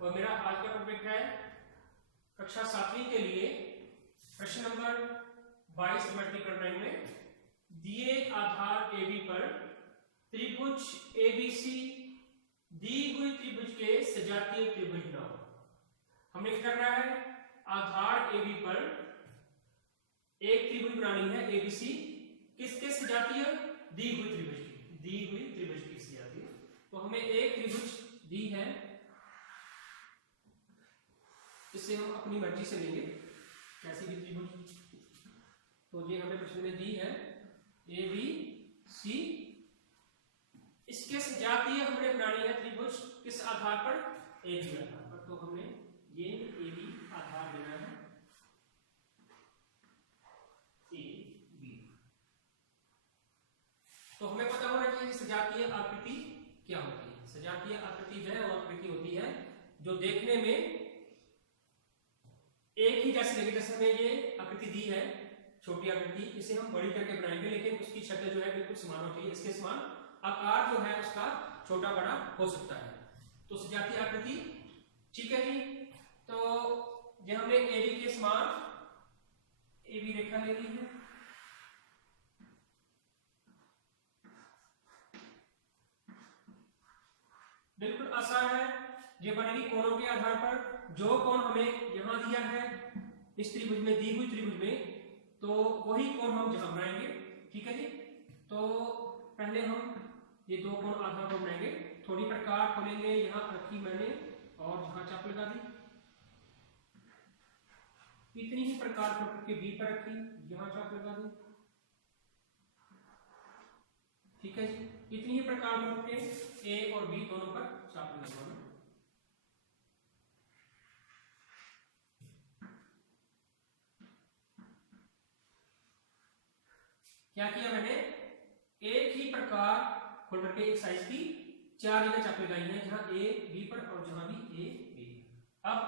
और मेरा आज का टॉपिक है कक्षा 7वीं के लिए प्रश्न नंबर 22 ज्योमेट्रिकल ड्राइंग में दिए आधार AB पर त्रिभुज ABC दी हुई त्रिभुज के सजातीय त्रिभुज बनाओ। हमने क्या करना है, आधार AB पर एक त्रिभुज बनानी है ABC, किसके सजातीय? दी हुई त्रिभुज की सजातीय। तो हमें एक त्रिभुज दी है, इसे हम अपनी मर्जी से लेंगे कैसी भी त्रिभुज। तो ये हमें प्रश्न में दी है ABC, इसके सजातीय हमने बनानी है त्रिभुज किस आधार पर? AB आधार पर। तो हमने ये AB आधार लेना है, AB। तो हमें पता होना चाहिए सजातीय आकृति क्या होती है। सजातीय आकृति जो है वो आकृति होती है जो देखने में एक ही जैसे लगे। जैसे हमें ये आकृति दी है छोटी आकृति, इसे हम बड़ी करके बनाएंगे लेकिन उसकी शक्ल जो है बिल्कुल समान होती है, इसके समान आकार जो है उसका छोटा बड़ा हो सकता है। तो सजातीय आकृति, ठीक है जी। तो ये हमने AB के समान AB रेखा ले ली है, बिल्कुल आसान है। ये बनेगी कोणों के आधार पर। जो कोण हमें यहां दिया है इस त्रिभुज में, दी हुई त्रिभुज में, तो वही कोण हम जहां बनाएंगे, ठीक है जी। तो पहले हम ये दो कोण आधार पर बनाएंगे। थोड़ी प्रकार खोलेंगे, यहां रखी मैंने और जहां चाप लगा दी। इतनी ही प्रकार करके B पर रखी, यहां चाप लगा दी, ठीक है जी। इतनी ही प्रकार करके A और B दोनों पर चाप लगा। क्या किया मैंने, एक ही प्रकार खोल करके एक साइज की 4 जगह चाप लगाई है, जहां A B पर और जहां भी A B। अब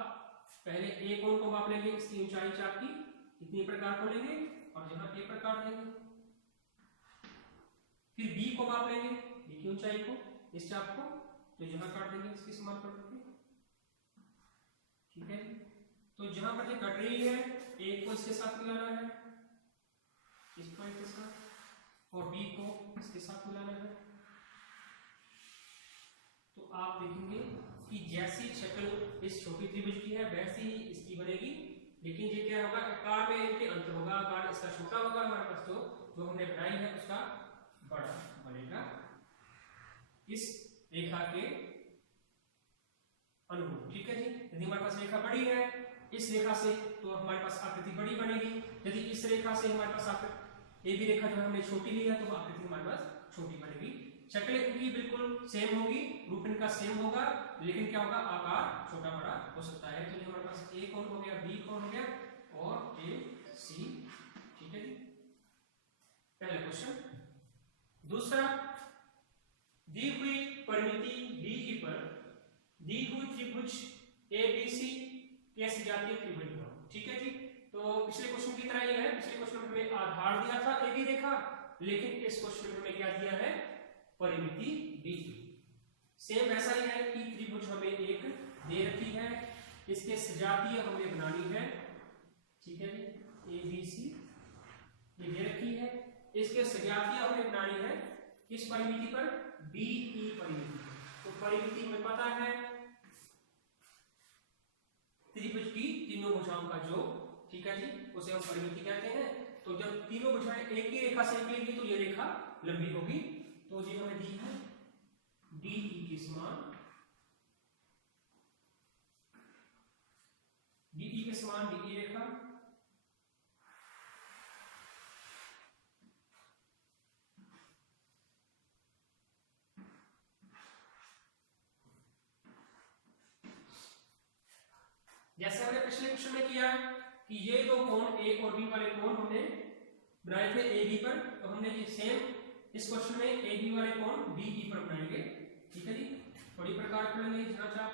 पहले A कोण को माप लेंगे, इसकी ऊंचाई चाप की इतनी प्रकार को लेंगे और जहां A प्रकार देंगे। फिर B को माप लेंगे, B की ऊंचाई को, इस चाप को, तो जहां काट देंगे इसके समान कर देंगे, ठीक है। तो जहां पर ये कट रही है A को इसके साथ मिलाना है, इस पॉइंट के साथ, और B को इसके साथ मिलाना है। तो आप देखेंगे कि जैसी शक्ल इस छोटी त्रिभुज की है वैसी ही इसकी बनेगी, लेकिन ये क्या होगा, आकार में इनके अंतर होगा। आकार इसका छोटा होगा, हमारे पास जो हमने बनाई है उसका बड़ा बनेगा इस रेखा के अनुरूप, ठीक है जी। यदि हमारे पास रेखा बड़ी है इस रेखा से तो हमारे पास आकृति बड़ी बनेगी। यदि इस रेखा से हमारे पास AB रेखा जो हमने छोटी ली है तो आकृति हमारे पास छोटी बनेगी। शक्ल इनकी बिल्कुल सेम होगी, रूप इनका सेम होगा, लेकिन क्या होगा, आकार छोटा बड़ा हो सकता है। तो ये हमारे पास A कोण हो गया, B कोण हो गया और AC, ठीक है जी। पहला क्वेश्चन। दूसरा, दी हुई परिमिति BE पर दी हुई त्रिभुज ABC के सजातीय त्रिभुज बनाओ, ठीक है जी। तो पिछले क्वेश्चन की तरह ही है। पिछले क्वेश्चन में हमें आधार दिया था AB रेखा, लेकिन इस क्वेश्चन में हमें क्या दिया है, परिमिति BE। सेम वैसा ही है कि त्रिभुज हमें एक दे रखी है, इसके सजातीय हमें बनानी है, ठीक है जी। ABC ये दे रखी है, इसके सजातीय हमें बनानी है किस परिमिति पर? BE परिमिति पर। तो परिमिति हमें पता है त्रिभुज की तीनों भुजाओं का योग, ठीक है जी, उसे हम परिमिति कहते हैं। तो जब तीनों भुजाएं एक ही रेखा से निकलेंगी तो ये रेखा लंबी होगी। तो ये हमें दी है DE के समान, DE के समान DE रेखा, जैसे हमने पिछले क्वेश्चन में किया कि ये दो कोण A और B वाले कोण हमने बनाए थे AB पर, तो हमने ये सेम इस क्वेश्चन में AB वाले कोण BE पर बनाएंगे, ठीक है जी। थोड़ी प्रकार करेंगे, जहां चाप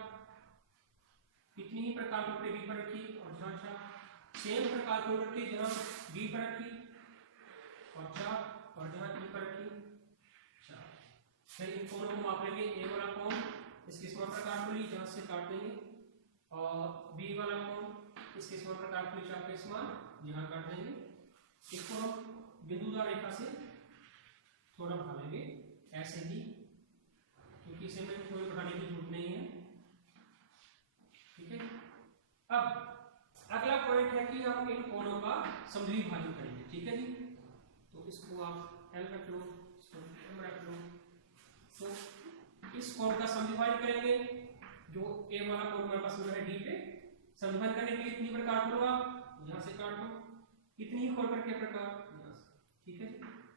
इतनी ही प्रकार को B पर रखी और जहां चाप सेम प्रकार को रखी, जहां B पर रखी और चाप, और जहां E पर रखी चाप। फिर इन कोणों को माप लेंगे। A वाला कोण इसके समान प्रकार को ली जहां से काट देंगे, और बी वाला कोण इसके समान प्रकार को ली चाप के समान जहां काट देंगे। इसको हम बिंदुदार रेखा से थोड़ा बढ़ा लेंगे ऐसे ही, क्योंकि इसे में कोई बढ़ाने की जरूरत नहीं है। ठीक है, अब अगला पॉइंट है कि हम इन कोणों का समद्विभाजन करेंगे। ठीक है जी, तो इसको आप एल रख लो, इसको एम रख लो। तो इस कोण का समद्विभाजन करेंगे, जो ए वाला कोण हमारे पास है डी पे, समद्विभाजन करने के लिए इतनी प्रकार काट लो, आप यहां से काट लो, इतनी ही खोल करके प्रकार। ठीक है,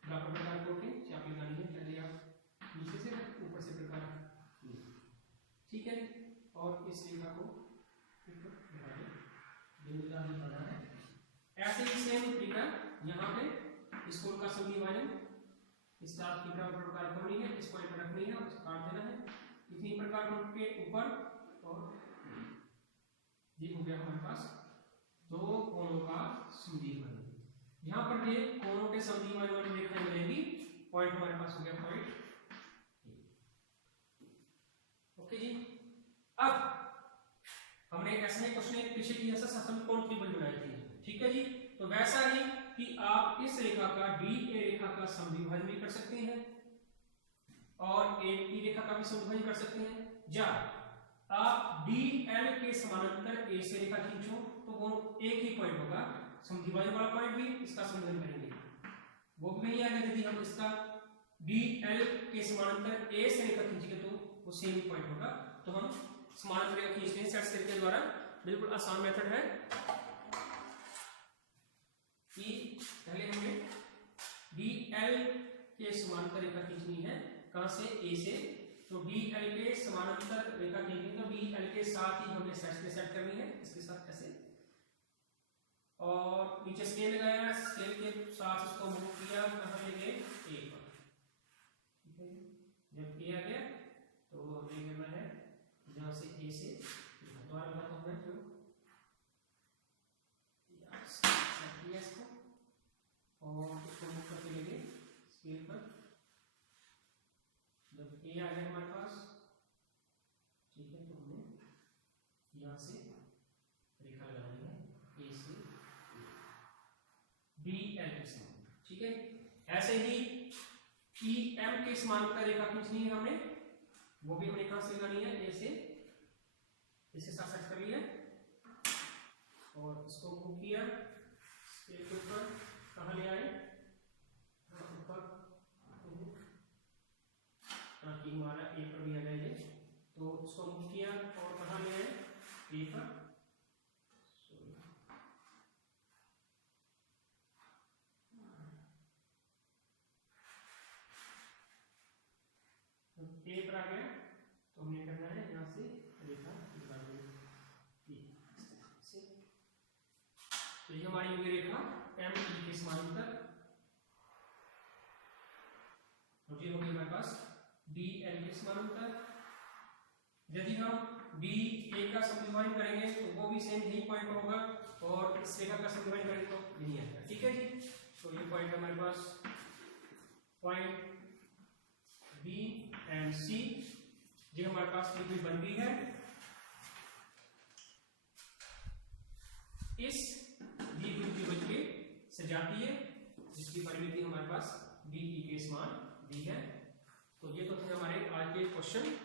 बराबर प्रकार खोल के चाप लगानी है, पहले आप नीचे से ऊपर से प्रकार। ठीक है, और इस रेखा को ऐसे ही सेम तरीका यहाँ पे इस कोण का समद्विभाजन इस साथ की बराबर प्रकार करनी है, इस पॉइंट पर रखनी है और काट देना है इतनी प्रकार के ऊपर। और ये हो गया हमारे पास दो कोणों का समद्विभाजन। यहाँ पर ये कोणों के समद्विभाजन वाली रेखा मिलेगी, पॉइंट हमारे पास हो गया पॉइंट। ओके जी, अब हमने ऐसे में कुछ ने पीछे की ऐसा समकोण त्रिभुज बनाई थी। ठीक है जी, तो वैसा ही कि आप इस रेखा का डी ए रेखा का समद्विभाजन भी कर सकते हैं और ए ई रेखा का भी समद्विभाजन कर सकते हैं, या आप डी एल के समानांतर ए से रेखा खींचो तो वो एक ही पॉइंट होगा, समद्विभाजन वाला पॉइंट भी इसका समद्विभाजन करेंगे, वो भी नहीं आएगा। यदि हम इसका डी एल के समानांतर ए से रेखा खींचेंगे तो वो सेम ही पॉइंट होगा। तो हम समानांतर रेखा खींचते हैं सेट स्केल के द्वारा, बिल्कुल आसान मेथड है कि पहले हमें डी एल के समानांतर रेखा खींचनी है, कहां से, ए से। तो डी एल के समानांतर रेखा खींचनी, तो डी एल के साथ ही हमें सेट करनी है, इसके साथ ऐसे, और नीचे स्केल लगाया, स्केल के साथ इसको मूव किया, कहां ले गए, ए पर। ठीक है, जब किया गया तो हमें करना है जहां से ए से द्वारा बनाता हूं मैं, जो इसको और इसको मूव करके ले गए स्केल पर। जब ए आ गया हमारे पास, ठीक है, तो हमें यहां से रेखा लगानी है ए से बी एल के समानांतर। ठीक है, ऐसे ही ई एम के समानांतर रेखा खींचनी है हमें, वो भी हमें कहां से लगानी है, ए से, इसके साथ सेट कर लिया और इसको मूव किया स्केल के ऊपर, कहां ले आए, ऊपर, ताकि हमारा ए पर भी आ जाए। तो इसको मूव किया और कहां ले आए, ए पर। ए पर आ गया तो हमने करना है यहां से रेखा से, तो ये हमारी होगी रेखा एम ई के समानांतर, और ये होगी हमारे पास डी एल के समानांतर। यदि हम डी ए का समद्विभाजन करेंगे तो वो भी सेम यही पॉइंट होगा, और इस रेखा का समद्विभाजन करेंगे तो नहीं आएगा। ठीक है जी, तो ये पॉइंट हमारे पास पॉइंट बी एंड सी, ये हमारे पास त्रिभुज बन गई है। इस त्रिभुज के सजातीय जिसकी परिमिति हमारे पास डी ई के समान दी है। तो ये तो थे हमारे आज के क्वेश्चन।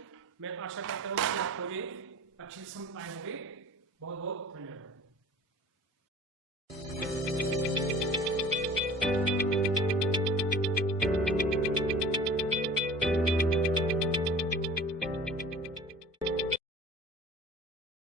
मैं आशा करता हूँ कि आपको ये अच्छे से समझ आए होंगे। बहुत बहुत धन्यवाद।